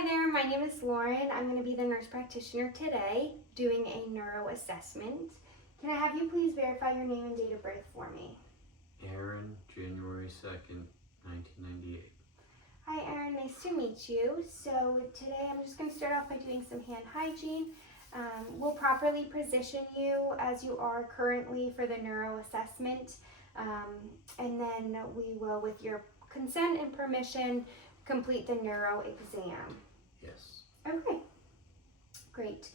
Hi there, my name is Lauren. I'm going to be the nurse practitioner today doing a neuro assessment. Can I have you please verify your name and date of birth for me? Aaron, January 2nd, 1998. Hi Aaron, nice to meet you. So today I'm just going to start off by doing some hand hygiene. We'll properly position you as you are currently for the neuro assessment, and then we will, with your consent and permission, complete the neuro exam. Yes. Okay, great.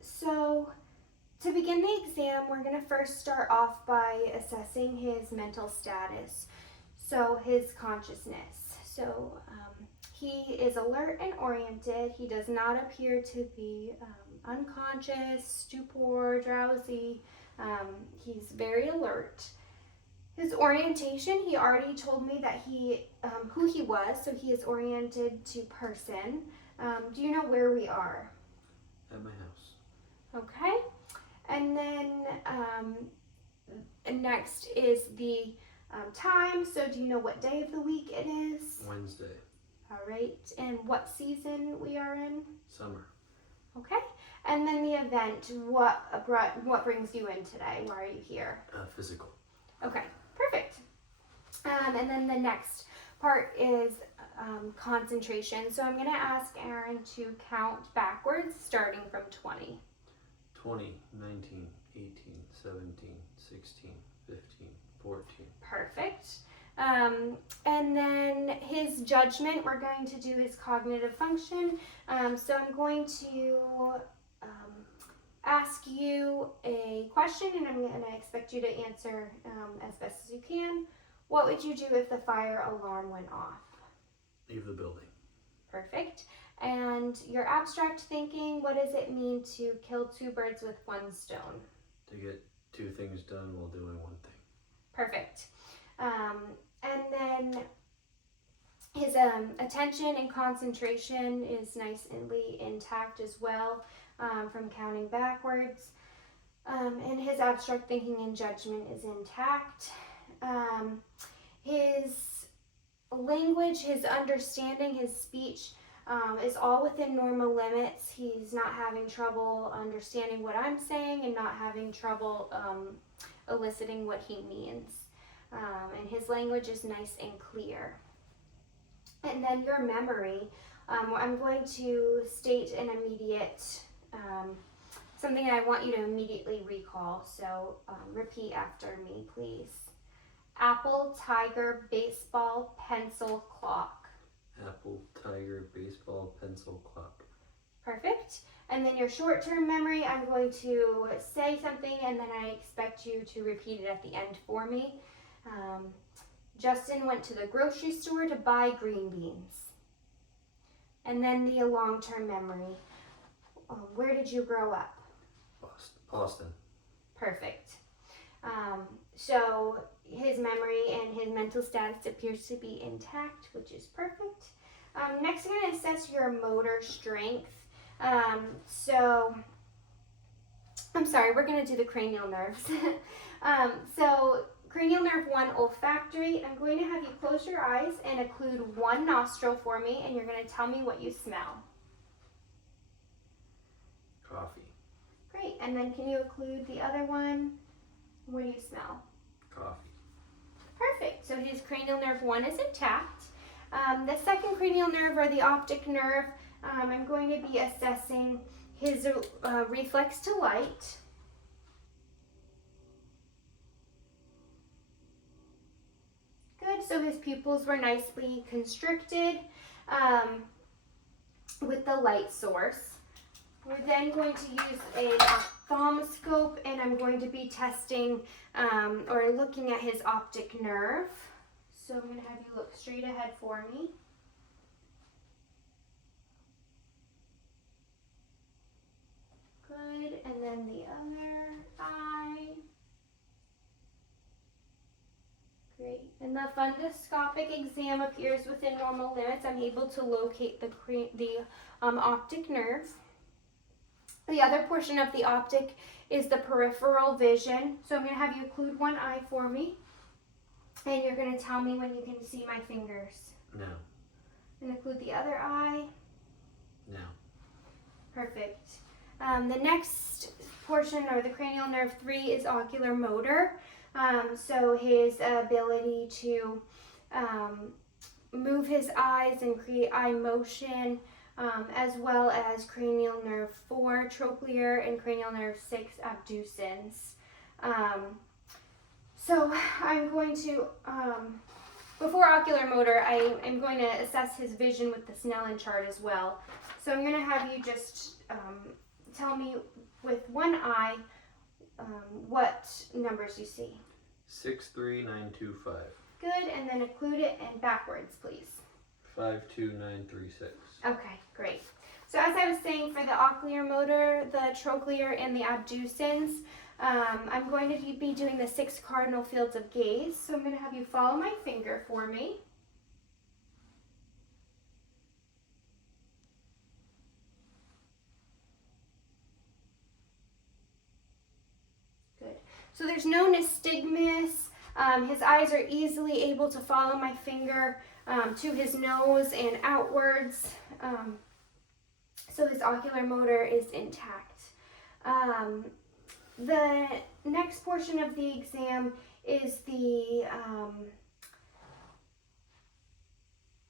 So to begin the exam, we're going to first start off by assessing his mental status, so his consciousness. So he is alert and oriented. He does not appear to be unconscious, stupor, drowsy. He's very alert. His orientation, he already told me that who he was, so he is oriented to person. Do you know where we are? At my house. Okay. And then next is the time. So do you know what day of the week it is? Wednesday. All right. And what season we are in? Summer. Okay. And then the event, what brings you in today? Why are you here? Physical. Okay, perfect. And then the next part is concentration. So I'm going to ask Aaron to count backwards starting from 20. 20, 19, 18, 17, 16, 15, 14. Perfect. And then his judgment, we're going to do his cognitive function. So I'm going to ask you a question, and I'm going to expect you to answer as best as you can. What would you do if the fire alarm went off? Leave the building. Perfect. And your abstract thinking, what does it mean to kill two birds with one stone? To get two things done while doing one thing. Perfect. And then his attention and concentration is nicely intact as well, from counting backwards. And his abstract thinking and judgment is intact. His language, his understanding, his speech is all within normal limits. He's not having trouble understanding what I'm saying and not having trouble eliciting what he means. And his language is nice and clear. And then your memory, I'm going to state an immediate, something I want you to immediately recall. So repeat after me, please. Apple, tiger, baseball, pencil, clock. Apple, tiger, baseball, pencil, clock. Perfect. And then your short-term memory, I'm going to say something and then I expect you to repeat it at the end for me. Justin went to the grocery store to buy green beans. And then the long-term memory. Where did you grow up? Boston. Perfect. So his memory and his mental status appears to be intact, which is perfect. Next, I'm going to assess your motor strength. We're going to do the cranial nerves. Cranial nerve 1, olfactory. I'm going to have you close your eyes and occlude one nostril for me, and you're going to tell me what you smell. Coffee. Great. And then can you occlude the other one? What do you smell? Coffee. Perfect. So his cranial nerve 1 is intact. The second cranial nerve, or the optic nerve, I'm going to be assessing his reflex to light. Good. So his pupils were nicely constricted with the light source. We're then going to use a ophthalmoscope, and I'm going to be testing or looking at his optic nerve. So I'm going to have you look straight ahead for me. Good. And then the other eye. Great. And the fundoscopic exam appears within normal limits. I'm able to locate the optic nerve. The other portion of the optic is the peripheral vision. So I'm going to have you occlude one eye for me. And you're going to tell me when you can see my fingers. No. And occlude the other eye. Now. Perfect. The next portion, or the cranial nerve 3, is ocular motor. So his ability to move his eyes and create eye motion, as well as cranial nerve 4, trochlear, and cranial nerve 6, abducens. So I'm going to, before ocular motor, I'm going to assess his vision with the Snellen chart as well. So I'm going to have you just tell me with one eye what numbers you see. 63925. Good, and then occlude it and backwards, please. 52936. Okay, great. So as I was saying, for the ocular motor, the trochlear, and the abducens, I'm going to be doing the 6 cardinal fields of gaze. So I'm going to have you follow my finger for me. Good. So there's no nystagmus. His eyes are easily able to follow my finger to his nose and outwards. So his ocular motor is intact. The next portion of the exam is the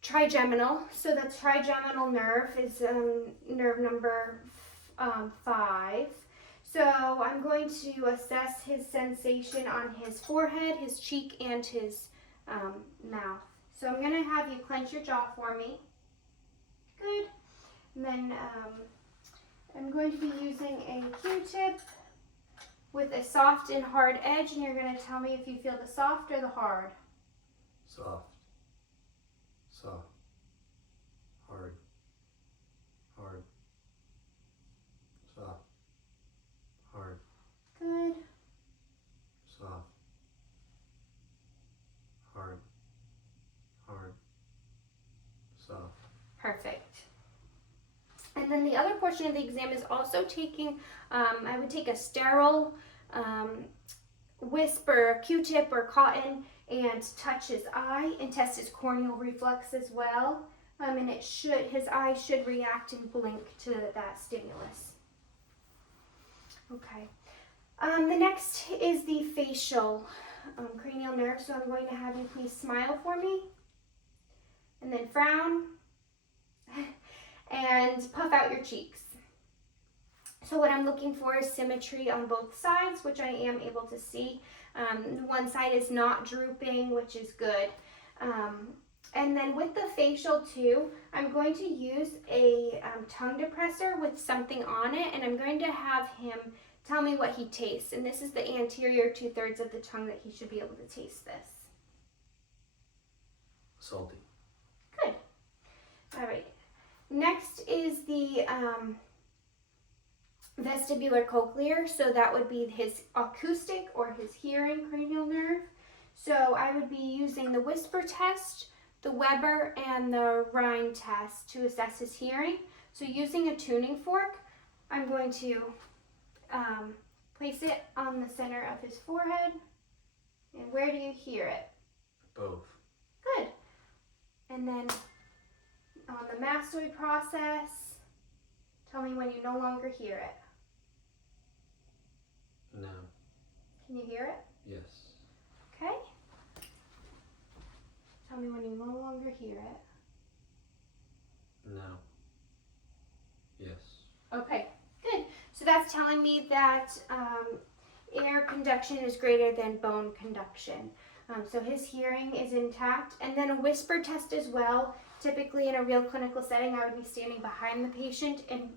trigeminal. So the trigeminal nerve is nerve number 5. So I'm going to assess his sensation on his forehead, his cheek, and his mouth. So I'm going to have you clench your jaw for me. Good. And then I'm going to be using a Q-tip with a soft and hard edge, and you're going to tell me if you feel the soft or the hard. Soft. Soft. Hard. Hard. Soft. Hard. Good. Soft. Hard. Hard. Soft. Perfect. And then the other portion of the exam is also taking, I would take a sterile wisp or Q-tip or cotton and touch his eye and test his corneal reflex as well. And his eye should react and blink to that stimulus. Okay. The next is the facial cranial nerve. So I'm going to have you please smile for me. And then frown. And puff out your cheeks. So what I'm looking for is symmetry on both sides, which I am able to see. One side is not drooping, which is good. And then with the facial too, I'm going to use a tongue depressor with something on it, and I'm going to have him tell me what he tastes. And this is the anterior 2/3 of the tongue that he should be able to taste this. Salty. Good. All right. Next is the vestibular cochlear. So that would be his acoustic or his hearing cranial nerve. So I would be using the whisper test, the Weber, and the Rhine test to assess his hearing. So using a tuning fork, I'm going to place it on the center of his forehead. And where do you hear it? Both. Good. And then on the mastoid process, tell me when you no longer hear it. No. Can you hear it? Yes. Okay. Tell me when you no longer hear it. No. Yes. Okay, good. So that's telling me that air conduction is greater than bone conduction. So his hearing is intact. And then a whisper test as well. Typically in a real clinical setting, I would be standing behind the patient and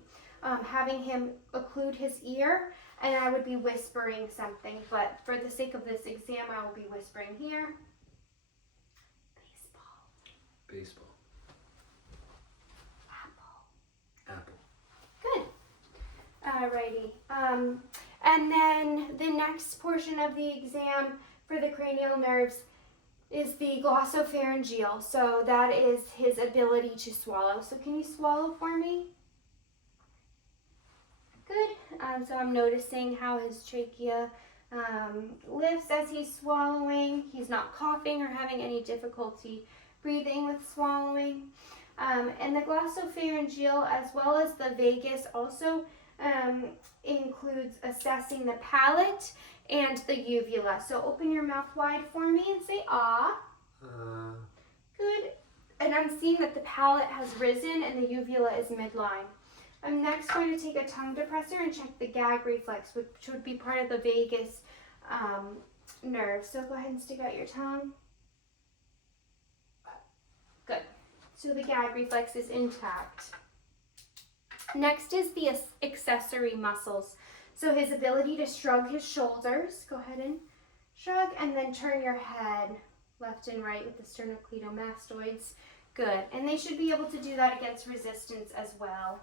having him occlude his ear, and I would be whispering something. But for the sake of this exam, I will be whispering here. Baseball. Baseball. Apple. Apple. Good. Alrighty. And then the next portion of the exam for the cranial nerves is the glossopharyngeal. So that is his ability to swallow. So can you swallow for me? Good. So I'm noticing how his trachea lifts as he's swallowing. He's not coughing or having any difficulty breathing with swallowing. And the glossopharyngeal as well as the vagus also includes assessing the palate and the uvula. So open your mouth wide for me and say ah. Good. And I'm seeing that the palate has risen and the uvula is midline. I'm next going to take a tongue depressor and check the gag reflex, which would be part of the vagus nerve. So go ahead and stick out your tongue. Good. So the gag reflex is intact. Next is the accessory muscles. So his ability to shrug his shoulders. Go ahead and shrug and then turn your head left and right with the sternocleidomastoids. Good. And they should be able to do that against resistance as well.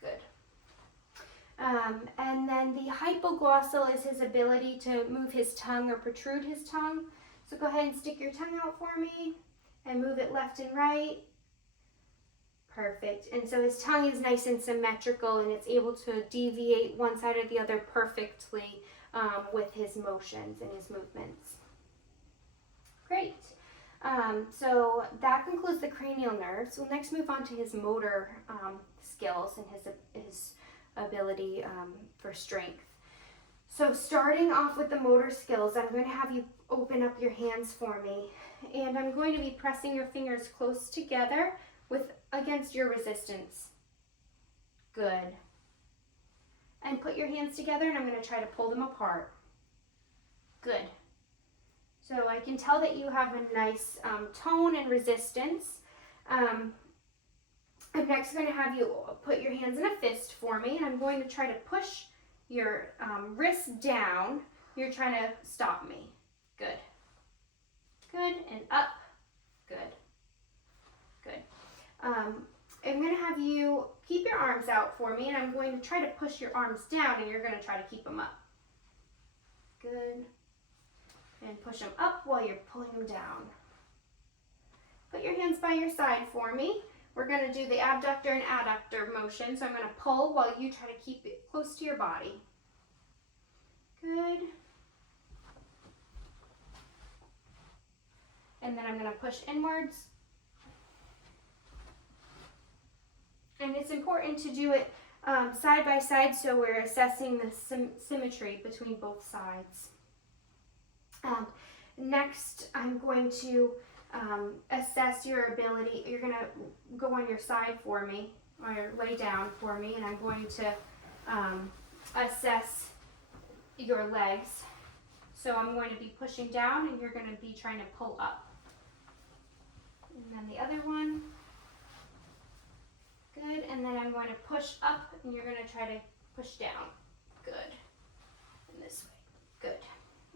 Good. And then the hypoglossal is his ability to move his tongue or protrude his tongue. So go ahead and stick your tongue out for me and move it left and right. Perfect. And so his tongue is nice and symmetrical and it's able to deviate one side or the other perfectly with his motions and his movements. Great. So that concludes the cranial nerves. We'll next move on to his motor skills and his ability for strength. So starting off with the motor skills, I'm going to have you open up your hands for me. And I'm going to be pressing your fingers close together against your resistance. Good. And put your hands together and I'm going to try to pull them apart. Good. So I can tell that you have a nice tone and resistance. I'm next going to have you put your hands in a fist for me and I'm going to try to push your wrists down. You're trying to stop me. Good. Good, and up. Good. Good. I'm going to have you keep your arms out for me and I'm going to try to push your arms down and you're going to try to keep them up. Good. And push them up while you're pulling them down. Put your hands by your side for me. We're going to do the abductor and adductor motion. So I'm going to pull while you try to keep it close to your body. Good. And then I'm going to push inwards. And it's important to do it side by side so we're assessing the symmetry between both sides. Next, I'm going to assess your ability. You're going to go on your side for me, or lay down for me, and I'm going to assess your legs. So I'm going to be pushing down, and you're going to be trying to pull up. And then the other one. Good, and then I'm going to push up, and you're going to try to push down. Good. And this way. Good.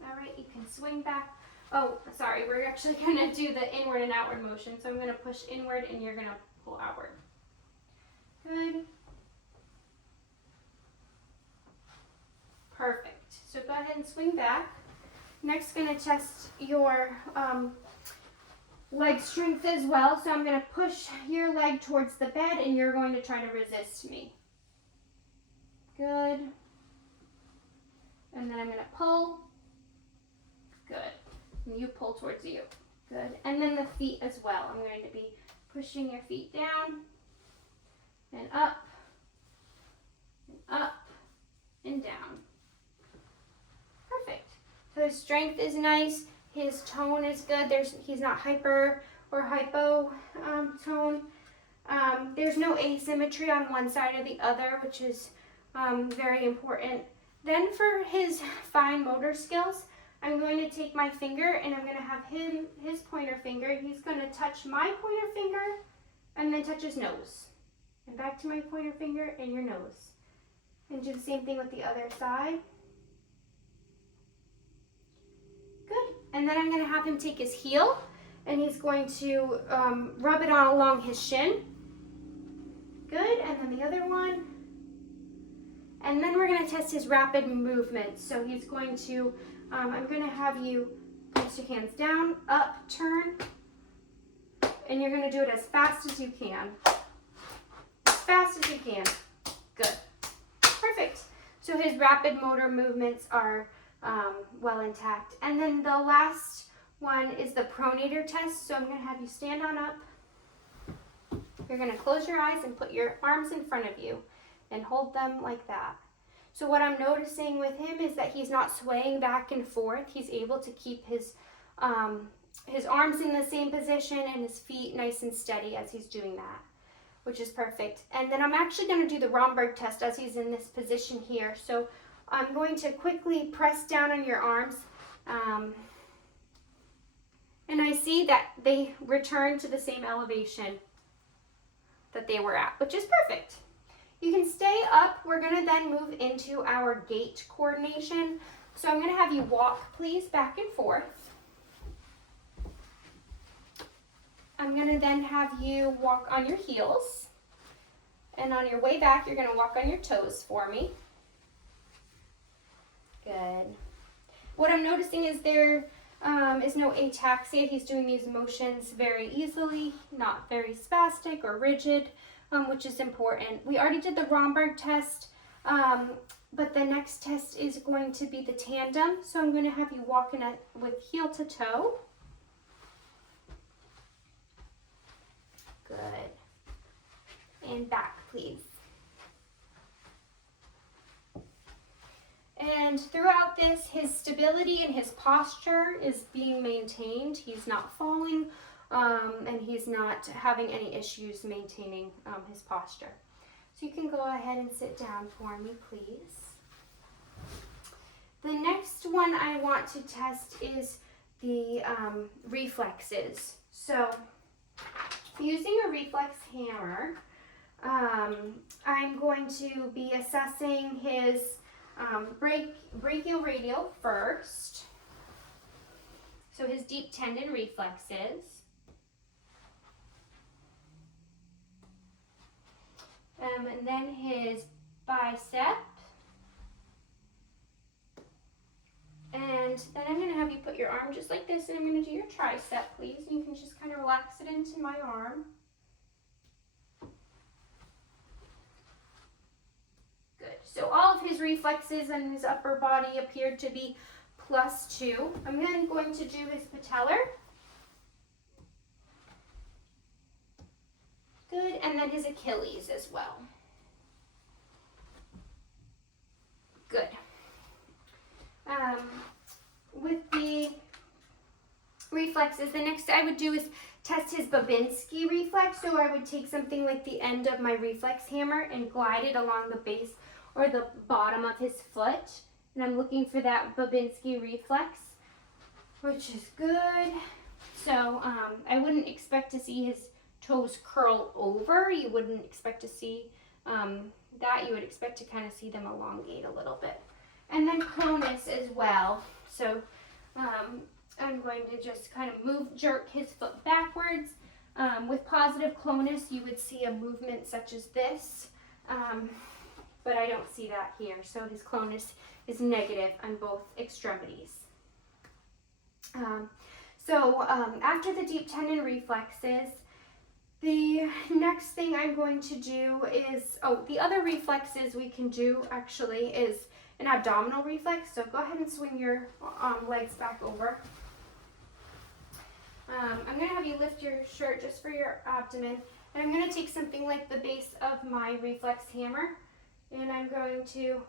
All right, you can swing back. Oh, sorry, we're actually going to do the inward and outward motion. So I'm going to push inward and you're going to pull outward. Good. Perfect. So go ahead and swing back. Next, going to test your leg strength as well. So I'm going to push your leg towards the bed and you're going to try to resist me. Good. And then I'm going to pull. Good. And you pull towards you. Good. And then the feet as well. I'm going to be pushing your feet down and up and down. Perfect. So his strength is nice. His tone is good. He's not hyper or hypo tone. There's no asymmetry on one side or the other, which is very important. Then for his fine motor skills, I'm going to take my finger and I'm going to have his pointer finger. He's going to touch my pointer finger and then touch his nose. And back to my pointer finger and your nose. And do the same thing with the other side. Good. And then I'm going to have him take his heel and he's going to rub it on along his shin. Good. And then the other one. And then we're going to test his rapid movement. So he's going to I'm going to have you place your hands down, up, turn, and you're going to do it as fast as you can. As fast as you can. Good. Perfect. So his rapid motor movements are well intact. And then the last one is the pronator test. So I'm going to have you stand on up. You're going to close your eyes and put your arms in front of you and hold them like that. So what I'm noticing with him is that he's not swaying back and forth. He's able to keep his arms in the same position and his feet nice and steady as he's doing that, which is perfect. And then I'm actually going to do the Romberg test as he's in this position here. So I'm going to quickly press down on your arms. And I see that they return to the same elevation that they were at, which is perfect. You can stay up. We're going to then move into our gait coordination. So I'm going to have you walk, please, back and forth. I'm going to then have you walk on your heels. And on your way back, you're going to walk on your toes for me. Good. What I'm noticing is there is no ataxia. He's doing these motions very easily, not very spastic or rigid, which is important. We already did the Romberg test, but the next test is going to be the tandem. So I'm going to have you walk in with heel to toe. Good. And back, please. And throughout this, his stability and his posture is being maintained. He's not falling, and he's not having any issues maintaining his posture. So you can go ahead and sit down for me, please. The next one I want to test is the reflexes. So using a reflex hammer, I'm going to be assessing his brachial radial first, so his deep tendon reflexes, and then his bicep, and then I'm going to have you put your arm just like this, and I'm going to do your tricep, please. You can just kind of relax it into my arm. So all of his reflexes and his upper body appeared to be +2. I'm then going to do his patellar. Good, and then his Achilles as well. Good. With the reflexes, the next I would do is test his Babinski reflex. So I would take something like the end of my reflex hammer and glide it along the base or the bottom of his foot. And I'm looking for that Babinski reflex, which is good. So I wouldn't expect to see his toes curl over. You wouldn't expect to see that. You would expect to kind of see them elongate a little bit. And then clonus as well. So I'm going to just kind of jerk his foot backwards. With positive clonus, you would see a movement such as this. But I don't see that here. So his clonus is negative on both extremities. After the deep tendon reflexes, the next thing I'm going to do is, the other reflexes we can do actually is an abdominal reflex. So go ahead and swing your legs back over. I'm going to have you lift your shirt just for your abdomen. And I'm going to take something like the base of my reflex hammer. And I'm going to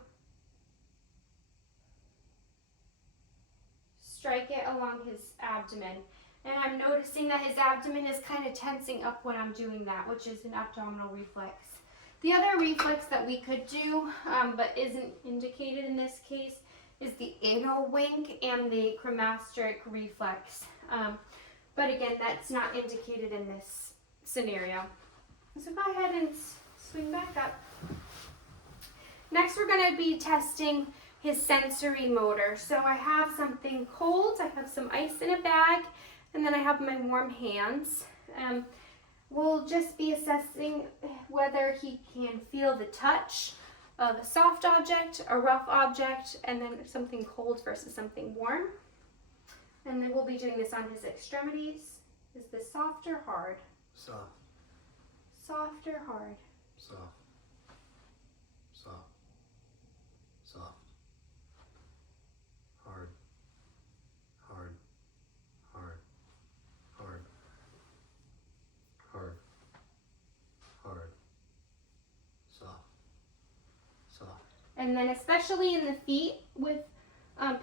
strike it along his abdomen. And I'm noticing that his abdomen is kind of tensing up when I'm doing that, which is an abdominal reflex. The other reflex that we could do, but isn't indicated in this case, is the anal wink and the cremasteric reflex. But again, that's not indicated in this scenario. So go ahead and swing back up. Next, we're going to be testing his sensory motor. So I have something cold, I have some ice in a bag, and then I have my warm hands. We'll just be assessing whether he can feel the touch of a soft object, a rough object, and then something cold versus something warm. And then we'll be doing this on his extremities. Is this soft or hard? Soft. Soft or hard? Soft. Soft. Soft. Hard. Hard. Hard. And then especially in the feet with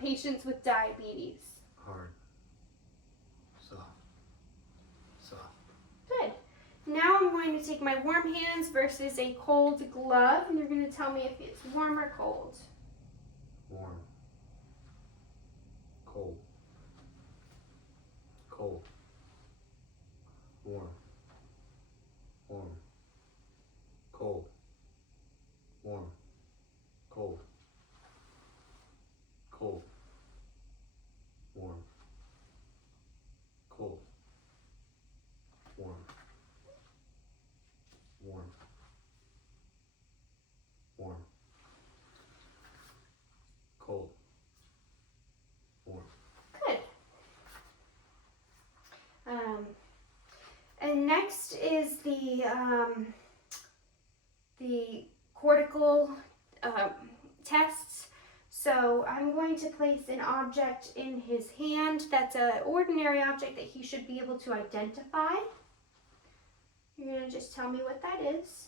patients with diabetes. Hard. Soft. Soft. Good. Now I'm going to take my warm hands versus a cold glove, and you're going to tell me if it's warm or cold. Warm. Cold. Cold. Warm. Warm. Cold. Warm. Cold. Cold. Warm. Cold. Warm. Warm. Warm. Cold. Warm. Good. And next is the cortical tests. So I'm going to place an object in his hand that's an ordinary object that he should be able to identify. You're going to just tell me what that is.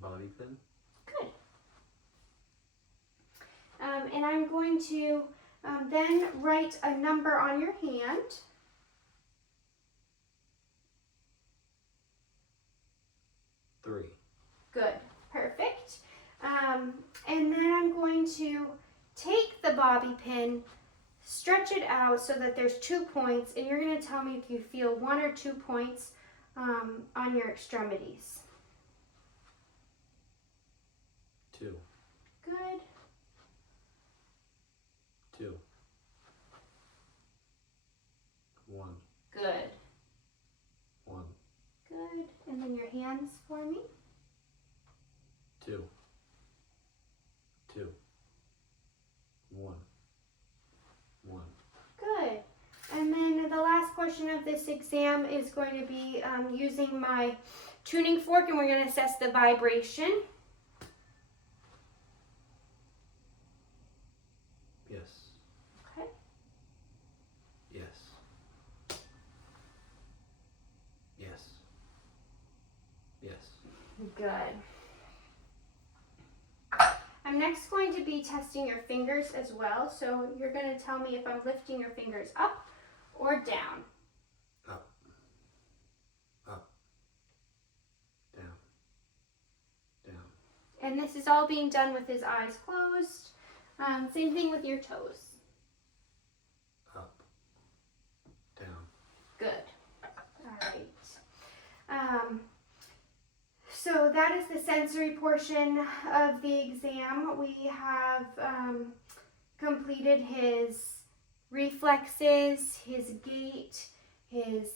Bobby pin. Good. And I'm going to then write a number on your hand. 3. Good. Perfect. And then I'm going to take the bobby pin, stretch it out so that there's 2 points, and you're going to tell me if you feel 1 or 2 points on your extremities. 2. Good. 2. 1. Good. 1. Good. And then your hands for me. 2. 2. 1. 1. Good. And then the last portion of this exam is going to be using my tuning fork, and we're going to assess the vibration. Yes. Okay. Yes. Yes. Yes. Good. I'm next going to be testing your fingers as well. So you're going to tell me if I'm lifting your fingers up or down. Up. Up. Down. Down. And this is all being done with his eyes closed. Same thing with your toes. Up. Down. Good. All right. So that is the sensory portion of the exam. We have completed his reflexes, his gait, his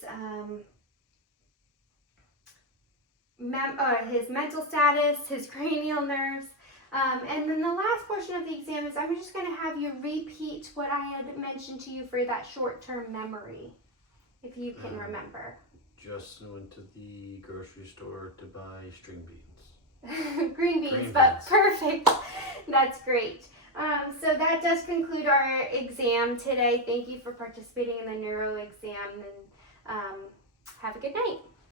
mental status, his cranial nerves. And then the last portion of the exam is I'm just going to have you repeat what I had mentioned to you for that short-term memory, if you can remember. Just went to the grocery store to buy string beans. Green beans, but perfect. That's great. So that does conclude our exam today. Thank you for participating in the Neuro Exam, and have a good night.